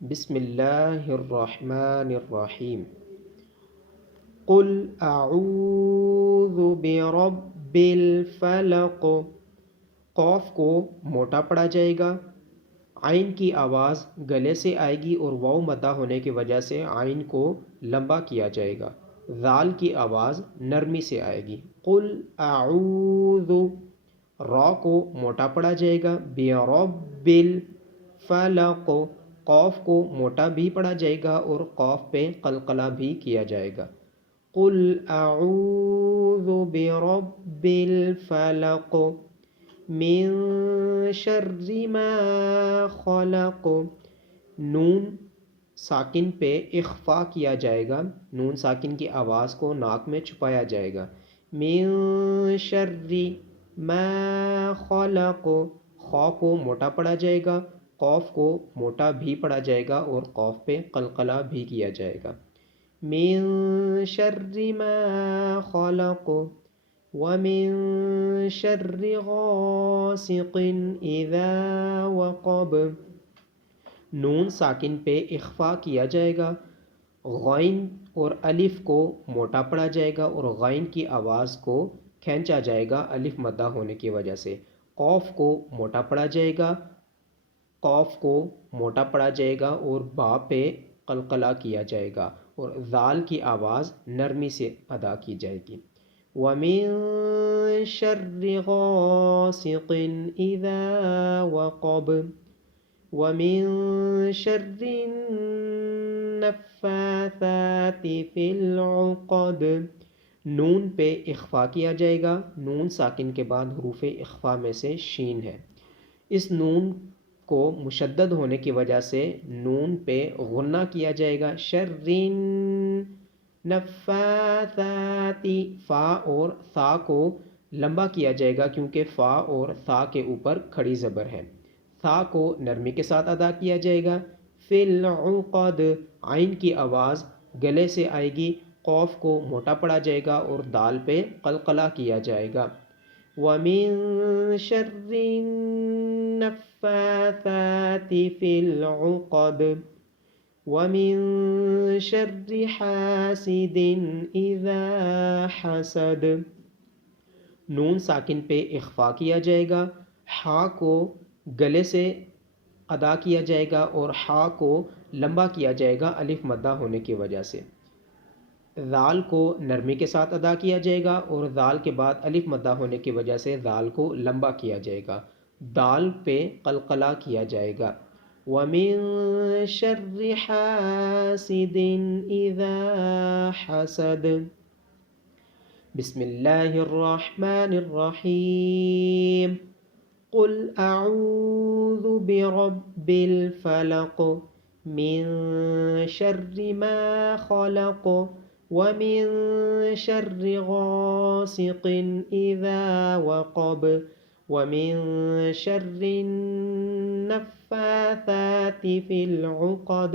بسم اللہ الرحمن الرحیم. قل اعوذ برب الفلق. قوف کو موٹا پڑھا جائے گا، عین کی آواز گلے سے آئے گی اور واو مدہ ہونے کی وجہ سے عین کو لمبا کیا جائے گا. ذال کی آواز نرمی سے آئے گی. قل اعوذ. را کو موٹا پڑھا جائے گا، برب الفلق. قوف کو موٹا بھی پڑھا جائے گا اور قوف پہ قلقلہ بھی کیا جائے گا. قل اعوذ برب الفلق من شر ما خلق. نون ساکن پہ اخفا کیا جائے گا، نون ساکن کی آواز کو ناک میں چھپایا جائے گا. من شر ما خلق. خا کو موٹا پڑھا جائے گا، قوف کو موٹا بھی پڑھا جائے گا اور قوف پہ قلقلہ بھی کیا جائے گا. من شر ما خلق ومن شر غاسق اذا وقب. نون ساکن پہ اخفا کیا جائے گا، غین اور الف کو موٹا پڑھا جائے گا اور غین کی آواز کو کھینچا جائے گا الف مدہ ہونے کی وجہ سے. قوف کو موٹا پڑھا جائے گا، قوف کو موٹا پڑھا جائے گا اور با پہ قلقلہ کیا جائے گا اور ذال کی آواز نرمی سے ادا کی جائے گی. وَمِن شَرِّ غَاسِقٍ إِذَا وَقَبَ وَمِن شَرِّ النَّفَّاثَاتِ فِي الْعُقَدِ. نون پہ اخفا کیا جائے گا، نون ساکن کے بعد حروف اخفا میں سے شین ہے. اس نون کو مشدد ہونے کی وجہ سے نون پہ غنہ کیا جائے گا. شرین نفاثاتی. فا اور ثا کو لمبا کیا جائے گا کیونکہ فا اور ثا کے اوپر کھڑی زبر ہے. ثا کو نرمی کے ساتھ ادا کیا جائے گا. فی العقد. عین کی آواز گلے سے آئے گی، قوف کو موٹا پڑھا جائے گا اور دال پہ قلقلہ کیا جائے گا. وَمِن شَرِّ النَّفَّاثَاتِ فِي الْعُقَدِ وَمِن شَرِّ حَاسِدٍ إِذَا حَسَدَ. نون ساکن پہ اخفا کیا جائے گا، حا کو گلے سے ادا کیا جائے گا اور حا کو لمبا کیا جائے گا الف مدہ ہونے کی وجہ سے. ذال کو نرمی کے ساتھ ادا کیا جائے گا اور ذال کے بعد الف مدہ ہونے کی وجہ سے ذال کو لمبا کیا جائے گا، دال پہ قلقلہ کیا جائے گا. وَمِن شَرِّ حَاسِدٍ إِذَا حَسَدَ. بسم اللہ الرحمن الرحیم. قل اعوذ برب الفلق من شر ما خلق ومن شر غاسق اذا وقب ومن شر النفاثات في العقد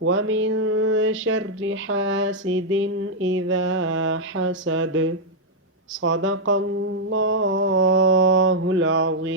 ومن شر حاسد اذا حسد. صدق اللہ العظیم.